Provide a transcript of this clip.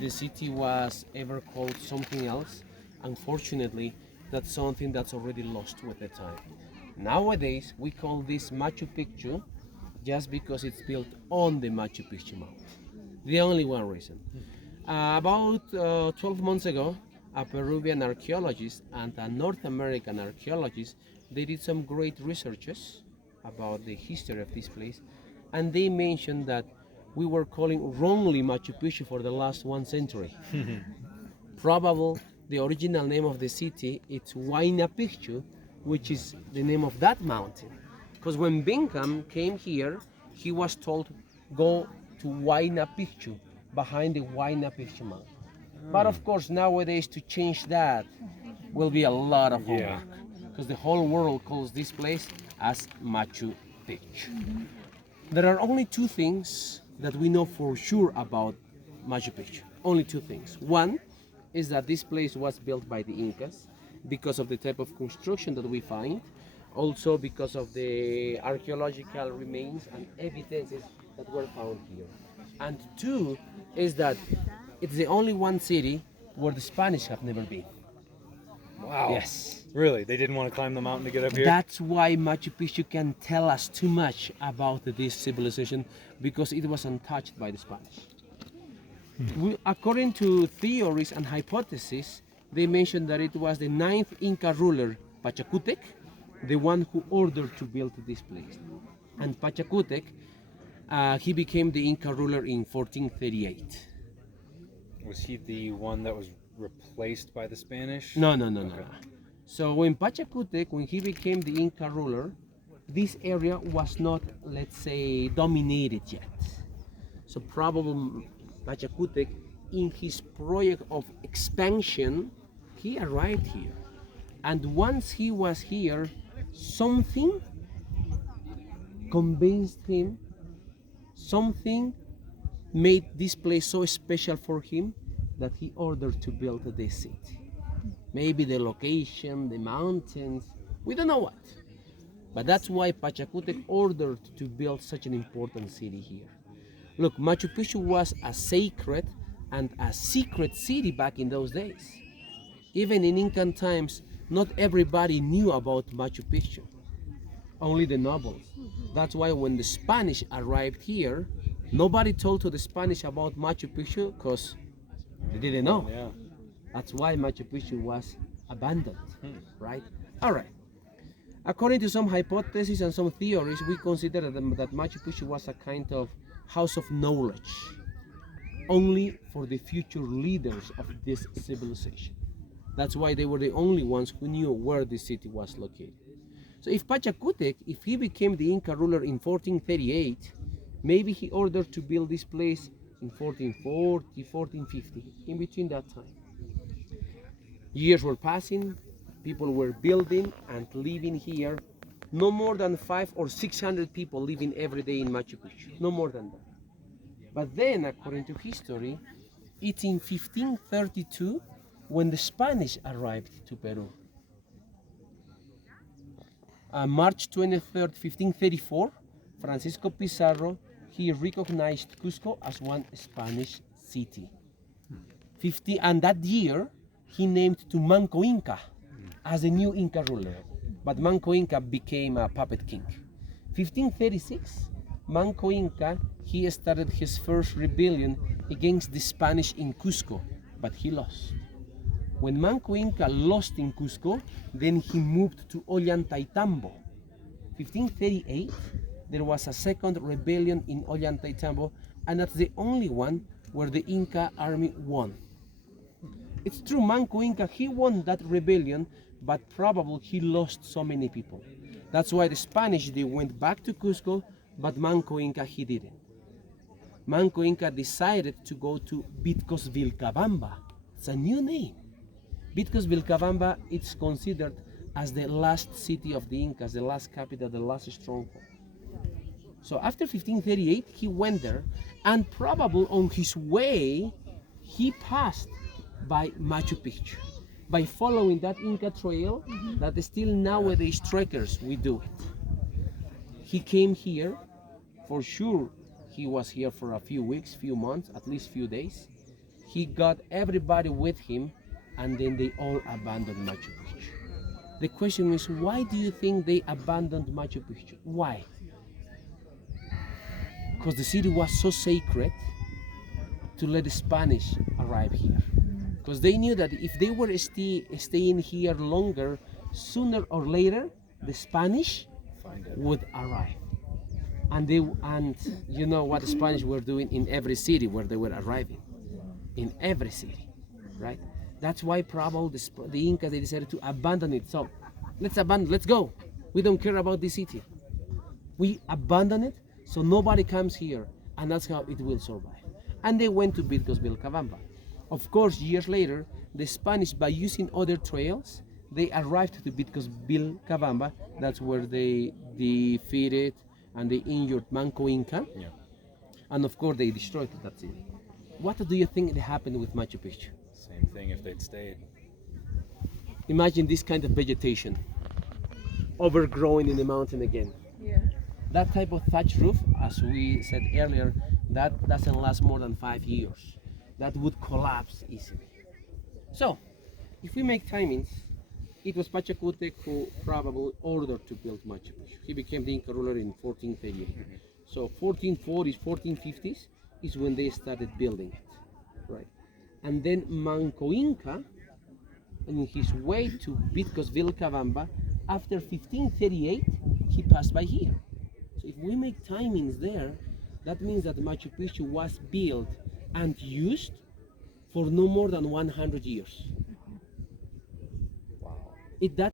the city was ever called something else, unfortunately, that's something that's already lost with the time. Nowadays, we call this Machu Picchu just because it's built on the Machu Picchu mountain. The only one reason. About 12 months ago, a Peruvian archaeologist and a North American archaeologist, they did some great researches about the history of this place, and they mentioned that we were calling wrongly Machu Picchu for the last 1 century. Probable the original name of the city it's Huayna Picchu, which is the name of that mountain. Because when Bingham came here, he was told go to Huayna Picchu, behind the Huayna Picchu mountain. But of course nowadays to change that will be a lot of homework, because the whole world calls this place as Machu Picchu. There are only two things that we know for sure about Machu Picchu. Only two things. One is that this place was built by the Incas because of the type of construction that we find, also because of the archaeological remains and evidences that were found here. And two is that it's the only one city where the Spanish have never been. Wow. Yes. Really? They didn't want to climb the mountain to get up here? That's why Machu Picchu can tell us too much about this civilization, because it was untouched by the Spanish. According to theories and hypotheses, they mentioned that it was the 9th Inca ruler, Pachacutec, the one who ordered to build this place. And Pachacutec, he became the Inca ruler in 1438. Was he the one that was replaced by the Spanish? No. So when Pachacutec, when he became the Inca ruler, this area was not, let's say, dominated yet. So probably Pachacutec, in his project of expansion, he arrived here. And once he was here, something convinced him, something made this place so special for him that he ordered to build this city. Maybe the location, the mountains, we don't know what. But that's why Pachacutec ordered to build such an important city here. Look, Machu Picchu was a sacred and a secret city back in those days. Even in Incan times, not everybody knew about Machu Picchu, only the nobles. That's why when the Spanish arrived here, nobody told to the Spanish about Machu Picchu because they didn't know. Yeah. That's why Machu Picchu was abandoned, right? All right. According to some hypotheses and some theories, we consider that Machu Picchu was a kind of house of knowledge, only for the future leaders of this civilization. That's why they were the only ones who knew where the city was located. So if Pachacutec, if he became the Inca ruler in 1438, maybe he ordered to build this place in 1440, 1450, in between that time. Years were passing, people were building and living here. No more than 500 or 600 people living every day in Machu Picchu, no more than that. But then, according to history, it's in 1532 when the Spanish arrived to Peru. March 23rd, 1534, Francisco Pizarro, he recognized Cusco as one Spanish city. And that year, he named to Manco Inca as the new Inca ruler. But Manco Inca became a puppet king. 1536, Manco Inca, he started his first rebellion against the Spanish in Cusco, but he lost. When Manco Inca lost in Cusco, then he moved to Ollantaytambo. 1538, there was a second rebellion in Ollantaytambo, and that's the only one where the Inca army won. It's true, Manco Inca, he won that rebellion, but probably he lost so many people. That's why the Spanish, they went back to Cusco, but Manco Inca, he didn't. Manco Inca decided to go to Bitcos Vilcabamba. It's a new name. Bitcos Vilcabamba, it's considered as the last city of the Incas, the last capital, the last stronghold. So after 1538, he went there, and probably on his way, he passed by Machu Picchu. By following that Inca trail, that still nowadays trekkers, we do it. He came here, for sure, he was here for a few weeks, few months, at least few days. he got everybody with him, and then they all abandoned Machu Picchu. The question is, why do you think they abandoned Machu Picchu? Why? Because the city was so sacred to let the Spanish arrive here. Because they knew that if they were staying here longer, sooner or later, the Spanish would arrive. And you know what the Spanish were doing in every city where they were arriving. In every city, right? That's why probably the Incas, they decided to abandon it. So let's go. We don't care about the city. We abandon it so nobody comes here, and that's how it will survive. And they went to Bitcos Vilcabamba. Of course, years later, the Spanish, by using other trails, they arrived to Bitcos Vilcabamba. That's where they defeated and they injured Manco Inca. Yeah. And of course, they destroyed that city. What do you think happened with Machu Picchu? Same thing if they'd stayed. Imagine this kind of vegetation, overgrowing in the mountain again. Yeah. That type of thatch roof, as we said earlier, that doesn't last more than 5 years. That would collapse easily. So, if we make timings, it was Pachacutec who probably ordered to build Machu Picchu. He became the Inca ruler in 1438. So 1440s, 1450s is when they started building it, right? And then Manco Inca, on his way to Bitcos Vilcabamba, after 1538, he passed by here. So if we make timings there, that means that Machu Picchu was built and used for no more than 100 years. Wow. That